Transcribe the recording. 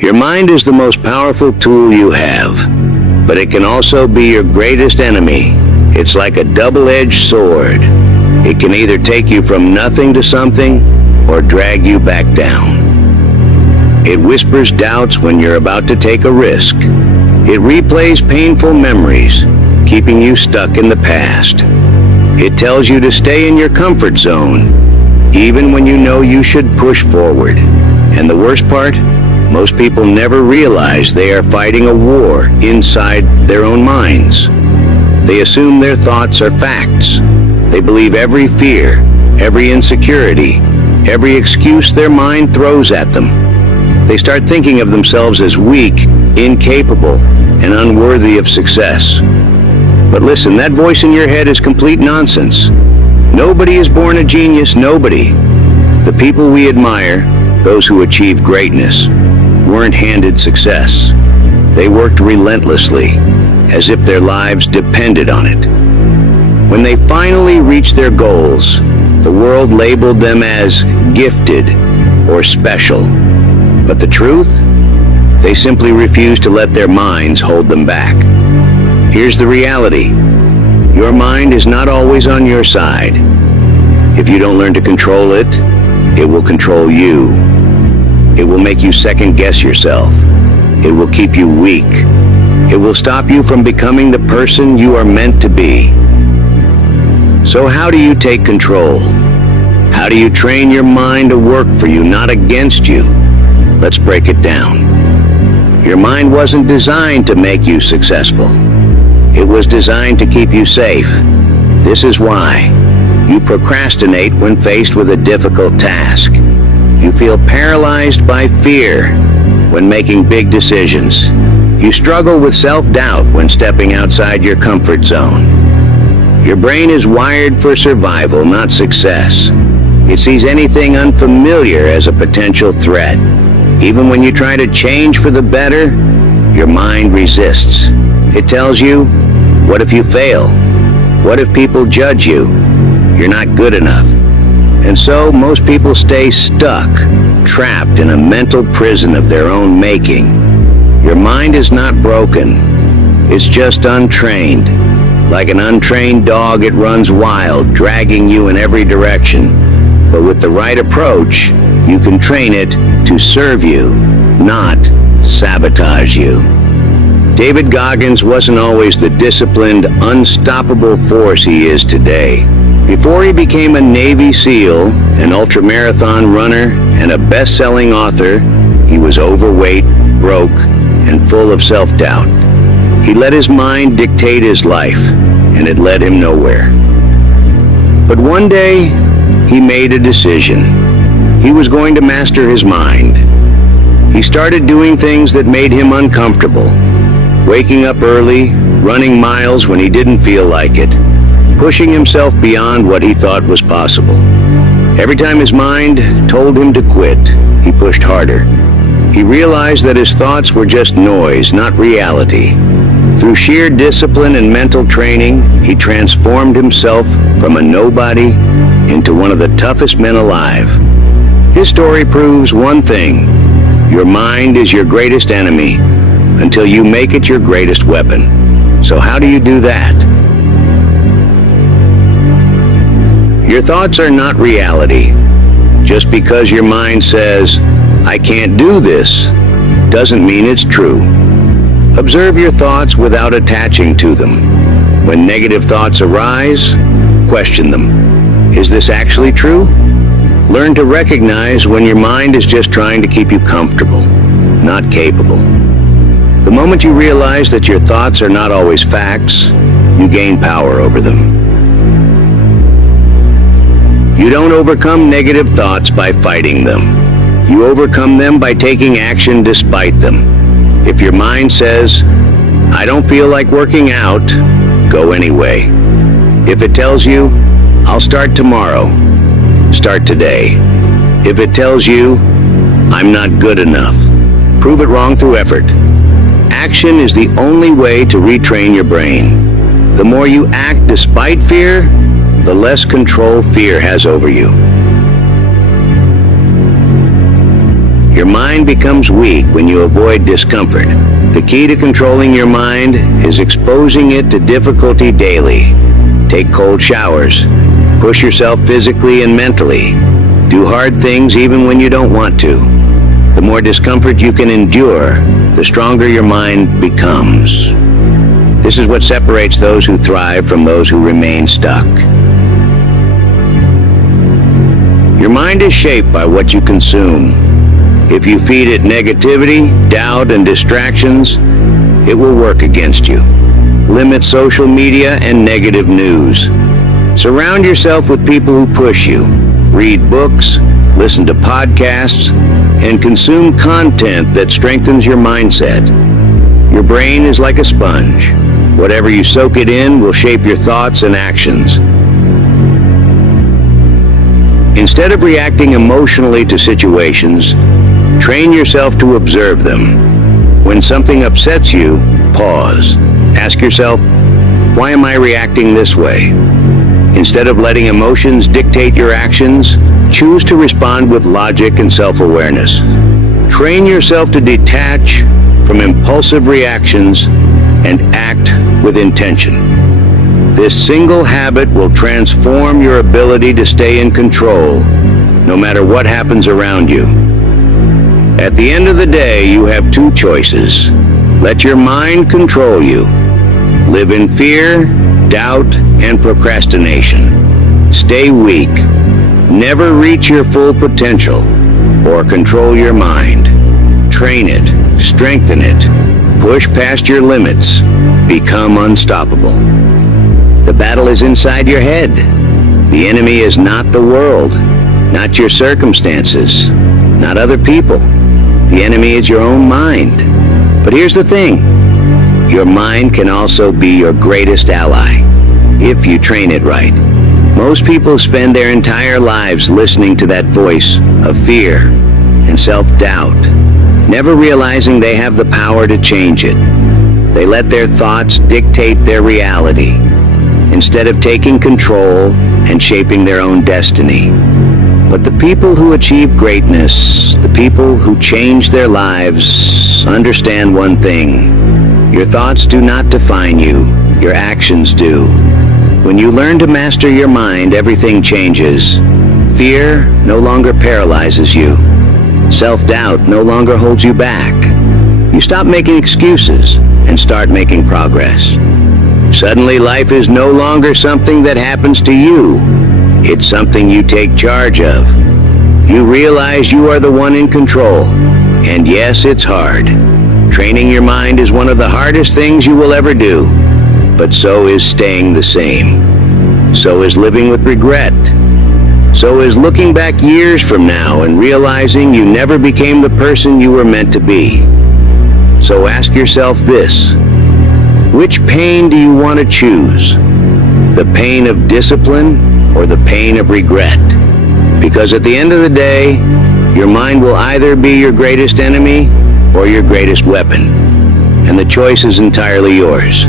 Your mind is the most powerful tool you have, but it can also be your greatest enemy. It's like a double-edged sword. It can either take you from nothing to something or drag you back down. It whispers doubts when you're about to take a risk. It replays painful memories, keeping you stuck in the past. It tells you to stay in your comfort zone, even when you know you should push forward. And the worst part? Most people never realize they are fighting a war inside their own minds. They assume their thoughts are facts. They believe every fear, every insecurity, every excuse their mind throws at them. They start thinking of themselves as weak, incapable, and unworthy of success. But listen, that voice in your head is complete nonsense. Nobody is born a genius, nobody. The people we admire, those who achieve greatness, weren't handed success. They worked relentlessly, as if their lives depended on it. When they finally reached their goals, the world labeled them as gifted or special. But the truth? They simply refused to let their minds hold them back. Here's the reality. Your mind is not always on your side. If you don't learn to control it, it will control you. It will make you second-guess yourself. It will keep you weak. It will stop you from becoming the person you are meant to be. So how do you take control? How do you train your mind to work for you, not against you? Let's break it down. Your mind wasn't designed to make you successful. It was designed to keep you safe. This is why you procrastinate when faced with a difficult task. You feel paralyzed by fear when making big decisions. You struggle with self-doubt when stepping outside your comfort zone. Your brain is wired for survival, not success. It sees anything unfamiliar as a potential threat. Even when you try to change for the better, your mind resists. It tells you, what if you fail? What if people judge you? You're not good enough. And so most people stay stuck, trapped in a mental prison of their own making. Your mind is not broken. It's just untrained. Like an untrained dog, it runs wild, dragging you in every direction. But with the right approach, you can train it to serve you, not sabotage you. David Goggins wasn't always the disciplined, unstoppable force he is today. Before he became a Navy SEAL, an ultramarathon runner, and a best-selling author, he was overweight, broke, and full of self-doubt. He let his mind dictate his life, and it led him nowhere. But one day, he made a decision. He was going to master his mind. He started doing things that made him uncomfortable. Waking up early, running miles when he didn't feel like it, pushing himself beyond what he thought was possible. Every time his mind told him to quit, he pushed harder. He realized that his thoughts were just noise, not reality. Through sheer discipline and mental training, he transformed himself from a nobody into one of the toughest men alive. His story proves one thing: your mind is your greatest enemy until you make it your greatest weapon. So how do you do that? Your thoughts are not reality. Just because your mind says, "I can't do this," doesn't mean it's true. Observe your thoughts without attaching to them. When negative thoughts arise, question them. Is this actually true? Learn to recognize when your mind is just trying to keep you comfortable, not capable. The moment you realize that your thoughts are not always facts, you gain power over them. You don't overcome negative thoughts by fighting them. You overcome them by taking action despite them. If your mind says, "I don't feel like working out," go anyway. If it tells you, "I'll start tomorrow," start today. If it tells you, "I'm not good enough," prove it wrong through effort. Action is the only way to retrain your brain. The more you act despite fear, the less control fear has over you. Your mind becomes weak when you avoid discomfort. The key to controlling your mind is exposing it to difficulty daily. Take cold showers. Push yourself physically and mentally. Do hard things even when you don't want to. The more discomfort you can endure, the stronger your mind becomes. This is what separates those who thrive from those who remain stuck. Your mind is shaped by what you consume. If you feed it negativity, doubt, and distractions, it will work against you. Limit social media and negative news. Surround yourself with people who push you. Read books, listen to podcasts, and consume content that strengthens your mindset. Your brain is like a sponge. Whatever you soak it in will shape your thoughts and actions. Instead of reacting emotionally to situations, train yourself to observe them. When something upsets you, pause. Ask yourself, why am I reacting this way? Instead of letting emotions dictate your actions, choose to respond with logic and self-awareness. Train yourself to detach from impulsive reactions and act with intention. This single habit will transform your ability to stay in control, no matter what happens around you. At the end of the day, you have two choices. Let your mind control you. Live in fear, doubt, and procrastination. Stay weak. Never reach your full potential or control your mind. Train it, strengthen it, push past your limits, become unstoppable. The battle is inside your head. The enemy is not the world, not your circumstances, not other people. The enemy is your own mind. But here's the thing. Your mind can also be your greatest ally, if you train it right. Most people spend their entire lives listening to that voice of fear and self-doubt, never realizing they have the power to change it. They let their thoughts dictate their reality, instead of taking control and shaping their own destiny. But the people who achieve greatness, the people who change their lives, understand one thing. Your thoughts do not define you, your actions do. When you learn to master your mind, everything changes. Fear no longer paralyzes you. Self-doubt no longer holds you back. You stop making excuses and start making progress. Suddenly, life is no longer something that happens to you. It's something you take charge of. You realize you are the one in control. And yes, it's hard. Training your mind is one of the hardest things you will ever do. But so is staying the same. So is living with regret. So is looking back years from now and realizing you never became the person you were meant to be. So ask yourself this. Which pain do you want to choose? The pain of discipline or the pain of regret? Because at the end of the day, your mind will either be your greatest enemy or your greatest weapon. And the choice is entirely yours.